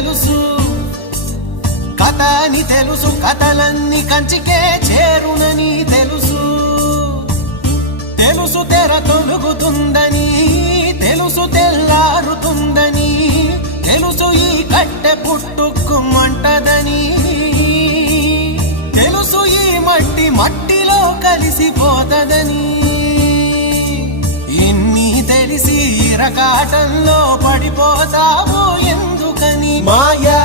తెలుసు, కథ అని తెలుసు, కథలన్నీ కంచికే చేరునని తెలుసు. తెలుసు తెర తొలుగుతుందని, తెలుసు తెల్లారుతుందని, తెలుసు ఈ కట్టె పుట్టుకుమంటదని, తెలుసు ఈ మట్టి మట్టిలో కలిసిపోతదని. ఇన్ని తెలిసి ఇరకాటంలో పడిపోతావు ఎందుకని? మాయా